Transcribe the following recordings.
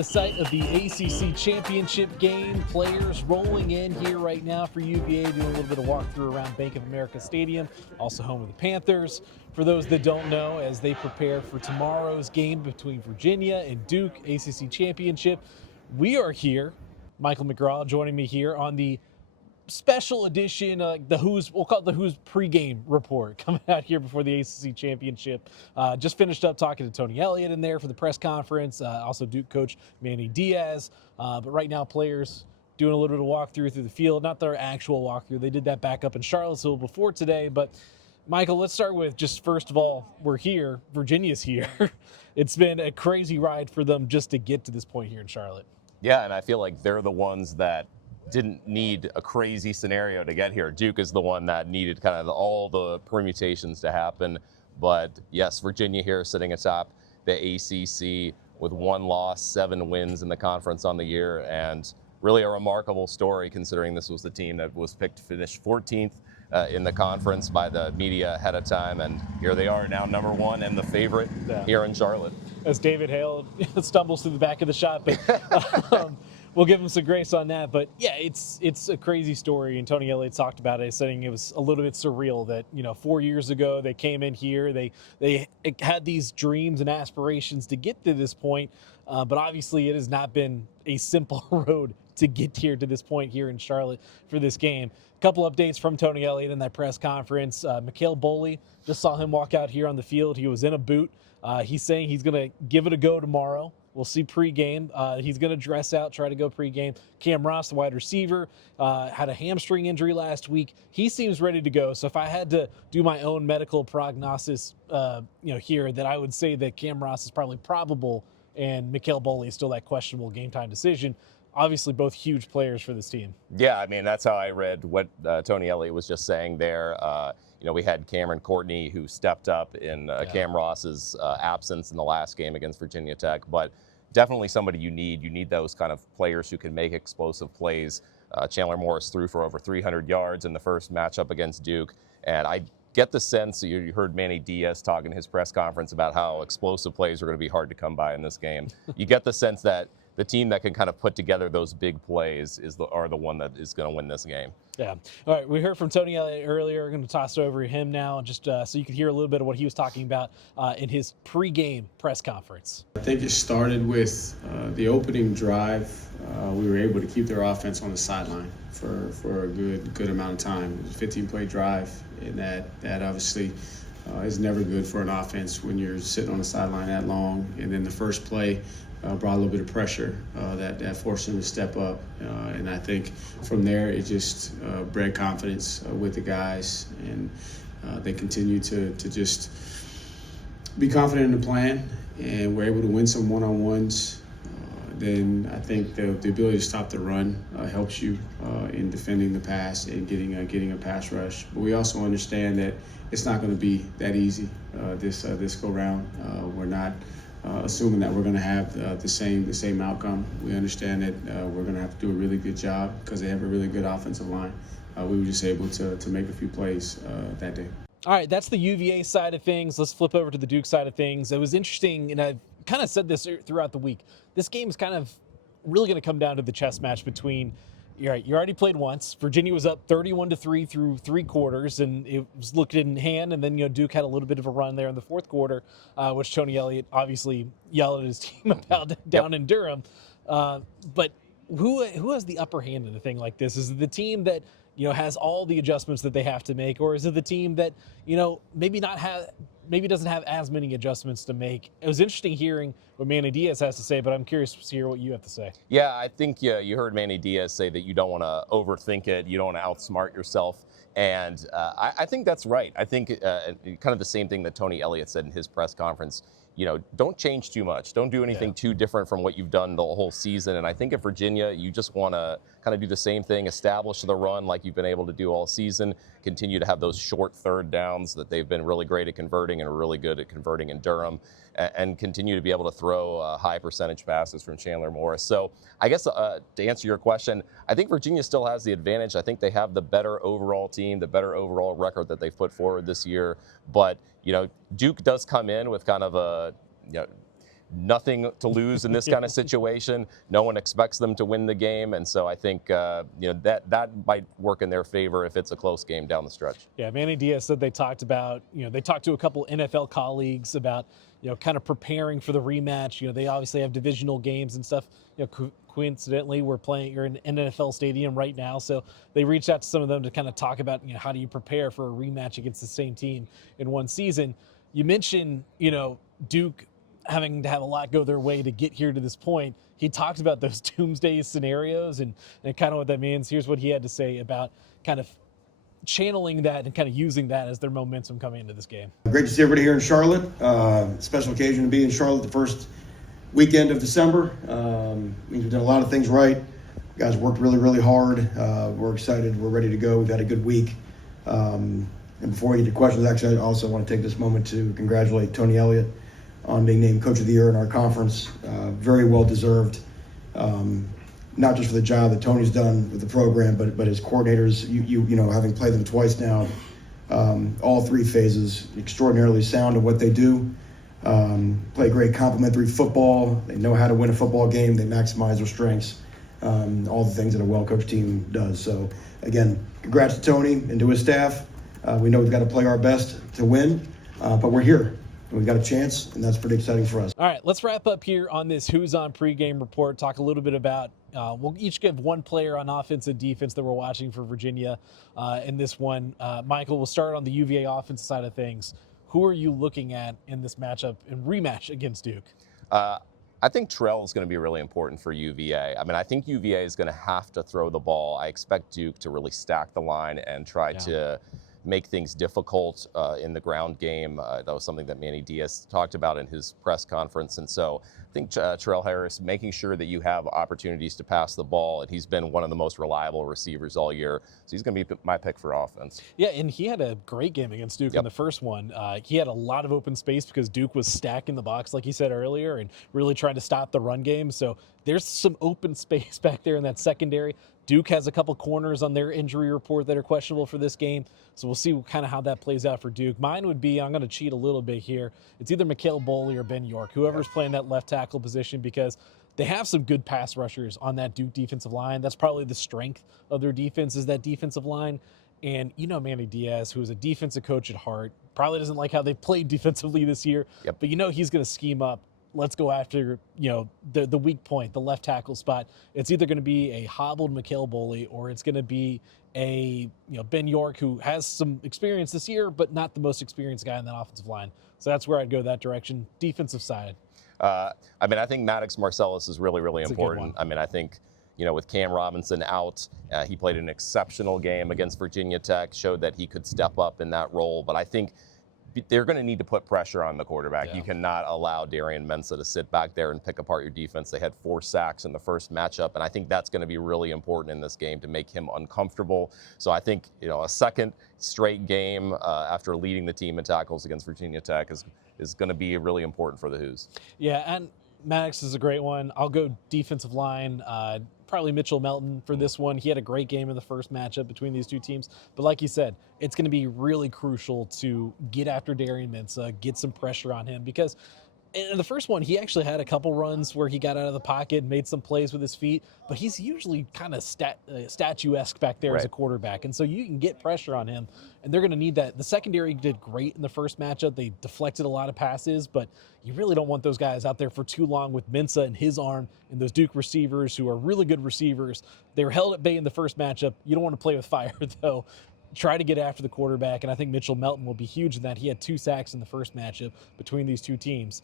the site of the ACC Championship Game. Players rolling in here right now for UVA, doing a little bit of walkthrough around Bank of America Stadium, also home of the Panthers. For those that don't know, as they prepare for tomorrow's game between Virginia and Duke, ACC Championship, we are here. Michael McGraw joining me here on the special edition, we'll call it the Hoos Pregame Report, coming out here before the ACC Championship. Just finished up talking to Tony Elliott in there for the press conference, also Duke coach Manny Diaz. But right now, players doing a little bit of walkthrough through the field, not their actual walkthrough. They did that back up in Charlottesville before today. But Michael, let's start with just first of all, we're here. Virginia's here. It's been a crazy ride for them just to get to this point here in Charlotte. Yeah, and I feel like they're the ones that didn't need a crazy scenario to get here. Duke is the one that needed kind of all the permutations to happen. But yes, Virginia here sitting atop the ACC with 1 loss, 7 wins in the conference on the year, and really a remarkable story considering this was the team that was picked to finish 14th in the conference by the media ahead of time, and here they are now #1 and the favorite here in Charlotte. As David Hale stumbles through the back of the shot, but we'll give him some grace on that. But yeah, it's a crazy story, and Tony Elliott talked about it, saying it was a little bit surreal that 4 years ago they came in here, they had these dreams and aspirations to get to this point, but obviously it has not been a simple road to get here to this point here in Charlotte for this game. A couple updates from Tony Elliott in that press conference. Mikhail Boley, just saw him walk out here on the field. He was in a boot. He's saying he's going to give it a go tomorrow. We'll see pregame. He's going to dress out, try to go pregame. Cam Ross, the wide receiver, had a hamstring injury last week. He seems ready to go. So if I had to do my own medical prognosis, here, that I would say that Cam Ross is probably probable, and Mikhail Boley is still that questionable game time decision. Obviously, both huge players for this team. Yeah, I mean, that's how I read what Tony Elliott was just saying there. We had Cameron Courtney, who stepped up in Cam Ross's absence in the last game against Virginia Tech, but definitely somebody you need. You need those kind of players who can make explosive plays. Chandler Morris threw for over 300 yards in the first matchup against Duke, and I get the sense, you heard Manny Diaz talk in his press conference about how explosive plays are going to be hard to come by in this game. You get the sense that the team that can kind of put together those big plays are the one that is going to win this game. Yeah. All right. We heard from Tony Elliott earlier. We're going to toss it over to him now, just so you can hear a little bit of what he was talking about in his pregame press conference. I think it started with the opening drive. We were able to keep their offense on the sideline for a good amount of time. It was a 15-play drive, and that obviously is never good for an offense when you're sitting on the sideline that long. And then the first play brought a little bit of pressure that forced him to step up. And I think from there it just bred confidence with the guys, and they continue to just be confident in the plan, and we're able to win some one-on-ones. Then I think the ability to stop the run helps you in defending the pass and getting a pass rush. But we also understand that it's not going to be that easy this go round. We're not assuming that we're going to have the same outcome. We understand that we're going to have to do a really good job because they have a really good offensive line. We were just able to make a few plays that day. All right, that's the UVA side of things. Let's flip over to the Duke side of things. It was interesting, and I've kind of said this throughout the week. This game is kind of really going to come down to the chess match between, you're right, you already played once. Virginia was up 31-3 through 3 quarters, and it was looked in hand. And then Duke had a little bit of a run there in the 4th quarter, which Tony Elliott obviously yelled at his team about down in Durham. But who has the upper hand in a thing like this? Is it the team that has all the adjustments that they have to make, or is it the team that maybe doesn't have as many adjustments to make? It was interesting hearing what Manny Diaz has to say, but I'm curious to hear what you have to say. Yeah, I think you heard Manny Diaz say that you don't want to overthink it, you don't want to outsmart yourself, and I think that's right. I think kind of the same thing that Tony Elliott said in his press conference. Don't change too much. Don't do anything too different from what you've done the whole season. And I think at Virginia, you just want to kind of do the same thing, establish the run like you've been able to do all season, continue to have those short 3rd downs that they've been really great at converting and are really good at converting in Durham, and continue to be able to throw high percentage passes from Chandler Morris. So I guess to answer your question, I think Virginia still has the advantage. I think they have the better overall team, the better overall record that they've put forward this year. But, Duke does come in with kind of a, nothing to lose in this kind of situation. No one expects them to win the game, and so I think that might work in their favor if it's a close game down the stretch. Yeah, Manny Diaz said they talked to a couple NFL colleagues about kind of preparing for the rematch. They obviously have divisional games and stuff. Coincidentally, we're playing you're in an NFL stadium right now, so they reached out to some of them to kind of talk about how do you prepare for a rematch against the same team in one season. You mentioned Duke having to have a lot go their way to get here to this point. He talked about those doomsday scenarios and kind of what that means. Here's what he had to say about kind of channeling that and kind of using that as their momentum coming into this game. Great to see everybody here in Charlotte. Special occasion to be in Charlotte the first weekend of December. We've done a lot of things right. You guys worked really, really hard. We're excited. We're ready to go. We've had a good week. And before we get to questions, actually, I also want to take this moment to congratulate Tony Elliott on being named Coach of the Year in our conference. Very well deserved. Not just for the job that Tony's done with the program, but his coordinators, having played them twice now, all three phases, extraordinarily sound in what they do. Play great complementary football. They know how to win a football game. They maximize their strengths. All the things that a well-coached team does. So, again, congrats to Tony and to his staff. We know we've got to play our best to win, but we're here. And we've got a chance, and that's pretty exciting for us. All right, let's wrap up here on this Hoos On Pregame Report. Talk a little bit about, we'll each give one player on offense and defense that we're watching for Virginia in this one. Michael, we'll start on the UVA offensive side of things. Who are you looking at in this matchup and rematch against Duke? I think Terrell is going to be really important for UVA. I mean, I think UVA is going to have to throw the ball. I expect Duke to really stack the line and try to make things difficult in the ground game. That was something that Manny Diaz talked about in his press conference. And so I think Terrell Harris, making sure that you have opportunities to pass the ball, and he's been one of the most reliable receivers all year. So he's going to be my pick for offense. Yeah, and he had a great game against Duke in the first one. He had a lot of open space because Duke was stacking the box, like he said earlier, and really trying to stop the run game. So there's some open space back there in that secondary. Duke has a couple corners on their injury report that are questionable for this game. So we'll see kind of how that plays out for Duke. Mine would be, I'm going to cheat a little bit here. It's either Mikhail Boley or Ben York, whoever's playing that left tackle position, because they have some good pass rushers on that Duke defensive line. That's probably the strength of their defense, is that defensive line. And Manny Diaz, who is a defensive coach at heart, probably doesn't like how they played defensively this year. But he's going to scheme up. Let's go after, the weak point, the left tackle spot. It's either going to be a hobbled Mikhail Boley or it's going to be a, Ben York, who has some experience this year, but not the most experienced guy in that offensive line. So that's where I'd go that direction. Defensive side. I think Maddox Marcellus is really, really important. I think, with Cam Robinson out, he played an exceptional game against Virginia Tech, showed that he could step up in that role. But I think they're going to need to put pressure on the quarterback. Yeah. You cannot allow Darian Mensah to sit back there and pick apart your defense. They had 4 sacks in the first matchup, and I think that's going to be really important in this game to make him uncomfortable. So I think, a second straight game after leading the team in tackles against Virginia Tech is going to be really important for the Hoos. Yeah, and Maddox is a great one. I'll go defensive line. Probably Mitchell Melton for this one. He had a great game in the first matchup between these two teams. But like you said, it's going to be really crucial to get after Darian Mensah, get some pressure on him, because in the first one, he actually had a couple runs where he got out of the pocket, made some plays with his feet, but he's usually kind of statuesque back there as a quarterback. And so you can get pressure on him, and they're going to need that. The secondary did great in the first matchup. They deflected a lot of passes, but you really don't want those guys out there for too long with Mensah and his arm and those Duke receivers who are really good receivers. They were held at bay in the first matchup. You don't want to play with fire, though. Try to get after the quarterback, and I think Mitchell Melton will be huge in that. He had 2 sacks in the first matchup between these two teams.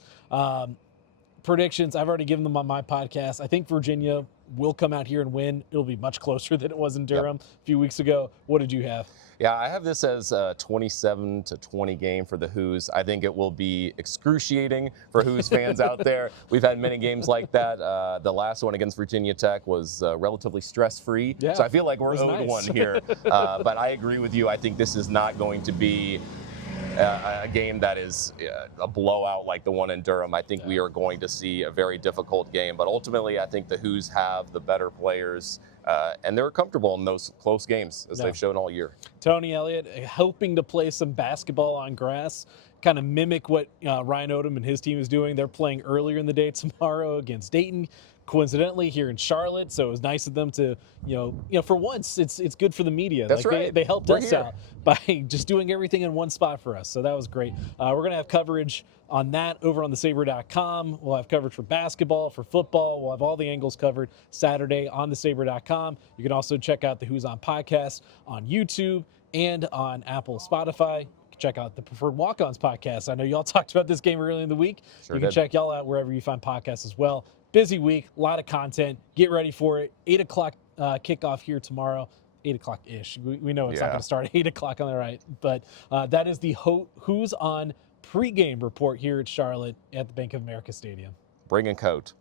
Predictions, I've already given them on my podcast. I think Virginia will come out here and win. It'll be much closer than it was in Durham a few weeks ago. What did you have? Yeah, I have this as a 27-20 game for the Hoos. I think it will be excruciating for Hoos fans out there. We've had many games like that. The last one against Virginia Tech was relatively stress-free. Yeah, so I feel like we're owed one here. But I agree with you. I think this is not going to be a game that is a blowout like the one in Durham. I think we are going to see a very difficult game. But ultimately, I think the Hoos have the better players. and they're comfortable in those close games, as No. they've shown all year. Tony Elliott hoping to play some basketball on grass, kind of mimic what Ryan Odom and his team is doing. They're playing earlier in the day tomorrow against Dayton, coincidentally here in Charlotte. So it was nice of them to, for once, it's good for the media. That's like right. They helped We're us here. out by just doing everything in one spot for us. So that was great. We're going to have coverage on that over on thesabre.com. We'll have coverage for basketball, for football. We'll have all the angles covered Saturday on thesabre.com. You can also check out the Who's On podcast on YouTube and on Apple, Spotify. Check out the Preferred Walk-Ons podcast. I know y'all talked about this game earlier in the week. Sure You can did. check y'all out wherever you find podcasts as well. Busy week, a lot of content. Get ready for it. 8 o'clock kickoff here tomorrow. 8 o'clock-ish. We know it's not Yeah. going to start at 8 o'clock on the right. But that is the Who's On Pregame Report here at Charlotte at the Bank of America Stadium. Bring a coat.